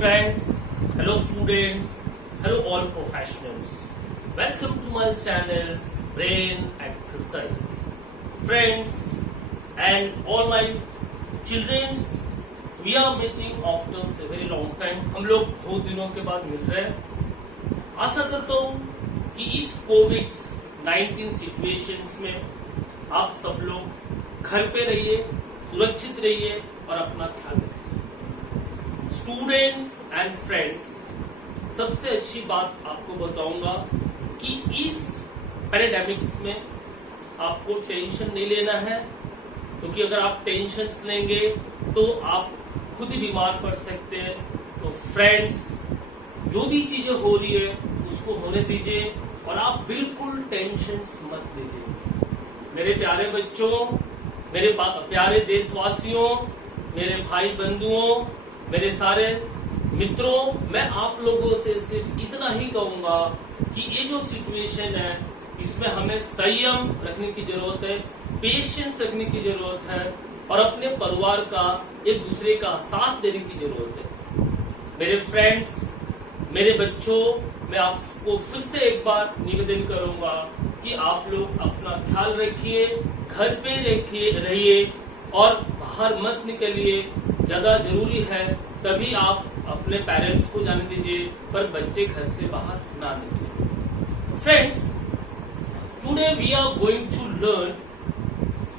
friends, hello students, hello all professionals. Welcome to my channel Brain Exercise. Friends and all my childrens, we are meeting after a very long time. हम लोग बहुत दिनों के बाद मिल रहे हैं. आशा करता हूँ कि इस कोविड-19 सिचुएशंस में आप सब लोग घर पे रहिए, सुरक्षित रहिए और अपना ख्याल रखिए. स्टूडेंट्स एंड फ्रेंड्स, सबसे अच्छी बात आपको बताऊंगा कि इस पैंडेमिक्स में आपको टेंशन नहीं लेना है, क्योंकि अगर आप टेंशन लेंगे तो आप खुद ही बीमार पड़ सकते हैं. तो फ्रेंड्स, जो भी चीजें हो रही है उसको होने दीजिए और आप बिल्कुल टेंशन मत लीजिए. मेरे प्यारे बच्चों, मेरे प्यारे देशवासियों, मेरे भाई बंधुओं, मेरे सारे मित्रों, मैं आप लोगों से सिर्फ इतना ही कहूंगा कि ये जो सिचुएशन है इसमें हमें संयम रखने की जरूरत है, पेशेंस रखने की जरूरत है और अपने परिवार का एक दूसरे का साथ देने की जरूरत है. मेरे फ्रेंड्स, मेरे बच्चों, मैं आपको फिर से एक बार निवेदन करूंगा कि आप लोग अपना ख्याल रखिए, घर पे रहिए और बाहर मत निकलिए. ज्यादा जरूरी है तभी आप अपने पेरेंट्स को जाने दीजिए, पर बच्चे घर से बाहर ना निकले. Friends, today we are going to learn.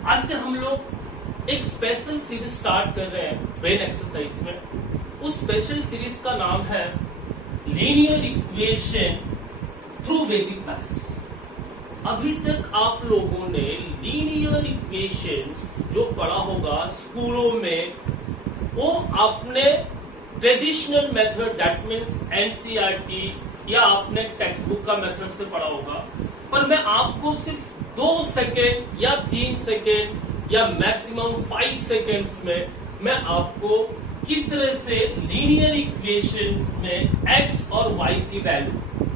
आज से हम लोग एक स्पेशल सीरीज स्टार्ट कर रहे हैं ब्रेन एक्सरसाइज में. उस स्पेशल सीरीज का नाम है linear equation through Vedic maths. अभी तक आप लोगों ने लीनियर इक्वेशंस जो पढ़ा होगा स्कूलों में, वो आपने traditional method, that means NCERT या आपने टेक्स्ट बुक का मेथड से पढ़ा होगा. पर मैं आपको सिर्फ 2 सेकेंड या 3 सेकेंड या मैक्सिमम 5 सेकेंड्स में मैं आपको किस तरह से लीनियर इक्वेशंस में एक्स और वाई की वैल्यू.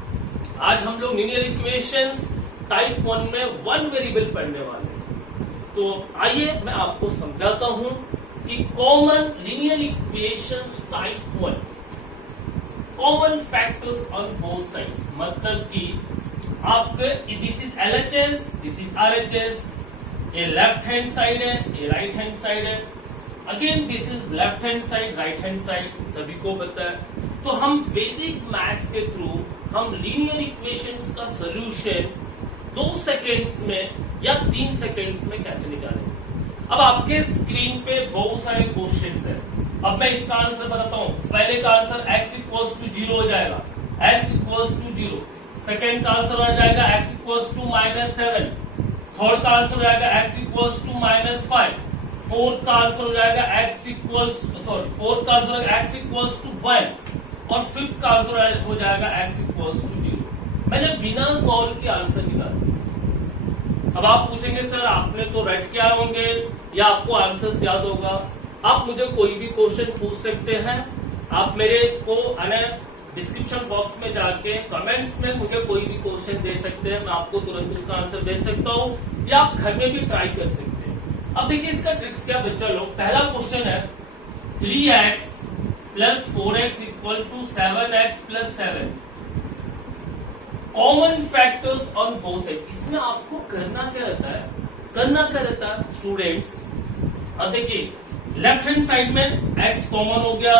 आज हम लोग लीनियर इक्वेशंस टाइप 1 में 1 वेरिएबल पढ़ने वाले हैं. तो आइए मैं आपको समझाता हूं कि common linear equations type 1, common factors on both sides. मतलब कि आपके this is LHS, this is RHS, ये लेफ्ट हैंड साइड है, ये राइट हैंड साइड है. Again this is left hand side, right hand side, सभी को पता है. तो हम वैदिक मैथ्स के थ्रू हम लीनियर इक्वेशंस का सॉल्यूशन 2 सेकेंड्स में या 3 सेकेंड्स में कैसे निकालेंगे. अब आपके स्क्रीन पे बहुत सारे क्वेश्चंस हैं. अब मैं इसका आंसर बताता हूं. पहले का आंसर x इक्वल्स टू 0 हो जाएगा, x इक्वल्स टू 0. सेकेंड का आंसर हो जाएगा x इक्वल्स टू -7. थर्ड का आंसर हो जाएगा x इक्वल्स टू -5. फोर्थ का आंसर हो जाएगा x इक्वल्स टू 1 और फिफ्थ का आंसर हो जाएगा x इक्वल्स टू 0. मैंने बिना सॉल्व के आंसर निकाला. अब आप पूछेंगे सर आपने तो रट किया होंगे या आपको आंसर्स याद होगा. आप मुझे कोई भी क्वेश्चन पूछ सकते हैं. आप मेरे को डिस्क्रिप्शन बॉक्स में जाके कमेंट्स में मुझे कोई भी क्वेश्चन दे सकते हैं. मैं आपको तुरंत उसका आंसर दे सकता हूँ या आप घर में भी ट्राई कर सकते हैं. अब देखिए इसका ट्रिक्स क्या बच्चा लोग. पहला क्वेश्चन है 3x plus 4x equal to 7x plus 7. Common factors on both side. इसमें आपको करना क्या रहता है स्टूडेंट्स. अब देखिए लेफ्ट हैंड साइड में x कॉमन हो गया,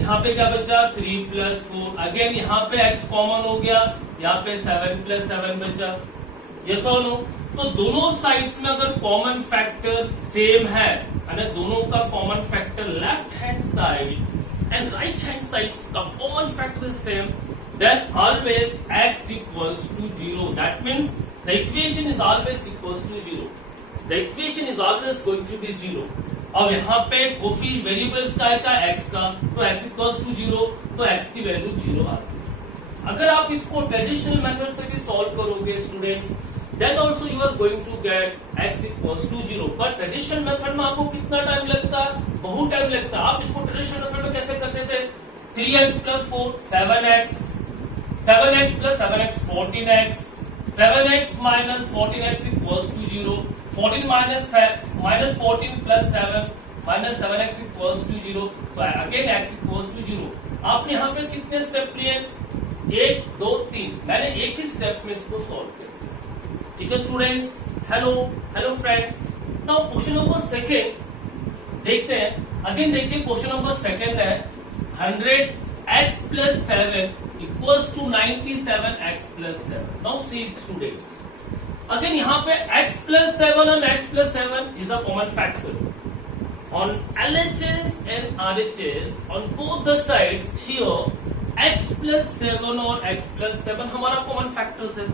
यहाँ पे क्या बचा 3 प्लस 4. अगेन यहाँ पे x कॉमन हो गया, यहाँ पे 7 प्लस 7 बचा. यस और नो. तो दोनों साइड्स में अगर कॉमन फैक्टर सेम है, दोनों का common factor left hand side and right hand side का common factor same, then always x equals to 0. That means the equation is always equals to 0. The equation is always going to be 0. अब यहाँ पे coefficient variables का x का, तो x equals to 0, तो x की value 0 आ गई. अगर आप इसको ट्रेडिशनल मेथड से भी सॉल्व करोगे students, then also you are going to get x equals to 0. पर ट्रेडिशनल मेथड में आपको कितना टाइम लगता है? बहुत टाइम लगता है. आप इसको ट्रेडिशनल मेथड में कैसे करते थे? 3x plus 4 7x, 7x plus 7x 14x, 7x minus 14x equals to 0. 14 minus 14 plus 7 minus 7x equals to 0. So again x equals to 0. आपने यहाँ पे कितने स्टेप लिए? 1, 2, 3. मैंने एक ही स्टेप में इसको सॉल्व किया. ठीक है students, hello friends. Now question number second देखते हैं. अगेन देखिए क्वेश्चन नंबर सेकेंड है 100x plus 7 equals to 97x plus 7. Now see students, again यहाँ पे x plus 7 and x plus 7 is the common factor. On LHS and RHS on both the sides here x plus 7 और x plus 7 हमारा common factors है.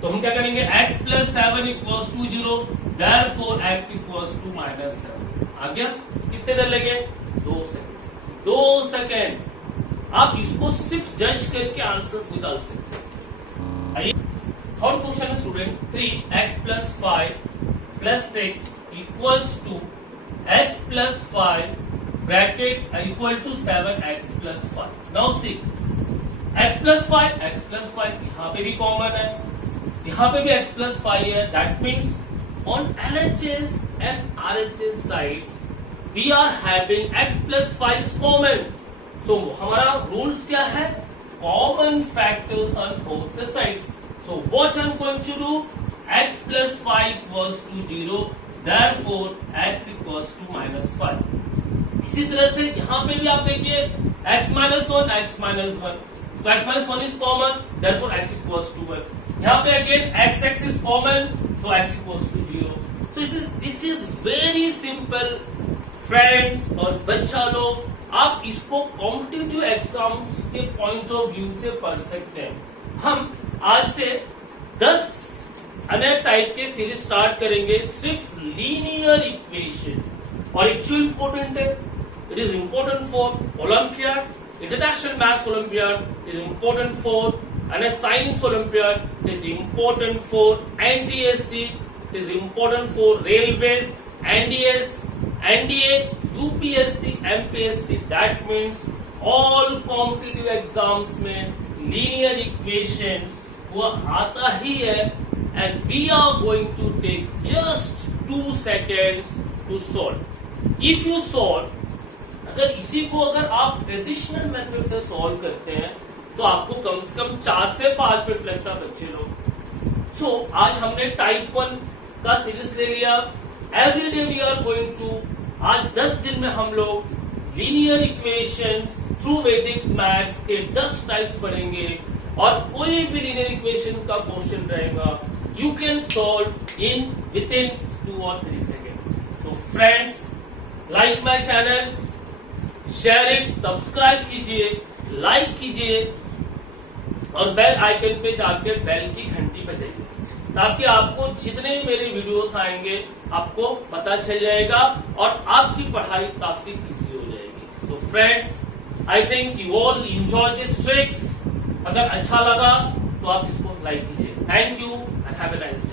तो हम क्या करेंगे? x plus 7 equals to 0, therefore x equals to minus 7. आ गया? कितने देर लगे? 2 सेकेंड. आप इसको सिर्फ जज करके आंसर्स निकाल सकते हैं. आइए थर्ड क्वेश्चन है student. 3x plus 5 plus 6 equals to x plus 5 bracket equal to 7x plus 5. Now see x plus 5 यहाँ पे भी कॉमन है, यहाँ पे भी x plus 5 है. That means on LHS and RHS sides we are having x plus 5 is common. So हमारा rules क्या है? Common factors on both the sides. So what I'm going to do? X plus 5 equals to 0. Therefore x equals to minus 5. इसी तरह से यहाँ पे भी आप देखिए x minus 1, x minus 1. So x minus 1 is common. Therefore x equals to 1. यहाँ पे again x is common. So x equals to 0. So this is very simple friends. और बच्चा लोग आप इसको कॉम्पिटिटिव एग्जाम्स के पॉइंट ऑफ व्यू से पढ़ सकते हैं. हम आज से 10 अन्य टाइप के सीरीज स्टार्ट करेंगे सिर्फ लीनियर इक्वेशन. और एक क्यों इंपॉर्टेंट है? It is important for olympiad, international maths olympiad, it is important for science olympiad, it is important for NTSC, it is important for railways, NDS, NDA, UPSC, MPSC. That means all competitive exams में linear equations वो आता ही है, and we are going to take just 2 seconds to solve. If you solve, अगर इसी को अगर आप traditional method से सॉल्व करते हैं तो आपको कम से कम 4 से 5 मिनट लगता है बच्चे लोग. सो आज हमने टाइप 1 का सीरीज ले लिया. Every day we are going to, आज 10 दिन में हम लोग linear equations through Vedic maths के 10 टाइप्स पढ़ेंगे. और कोई भी लीनियर इक्वेशन का क्वेश्चन रहेगा you can solve in with in 2 or 3 seconds. So friends, like my channels, share it, subscribe कीजिए, लाइक कीजिए और बेल आइकन पे जाकर बेल की घंटी बजाइए ताकि आपको जितने भी मेरे वीडियोस आएंगे आपको पता चल जाएगा और आपकी पढ़ाई काफी इजी हो जाएगी. So friends, I think you all enjoy this tricks. अगर अच्छा लगा तो आप इसको लाइक कीजिए. Thank you and have a nice day.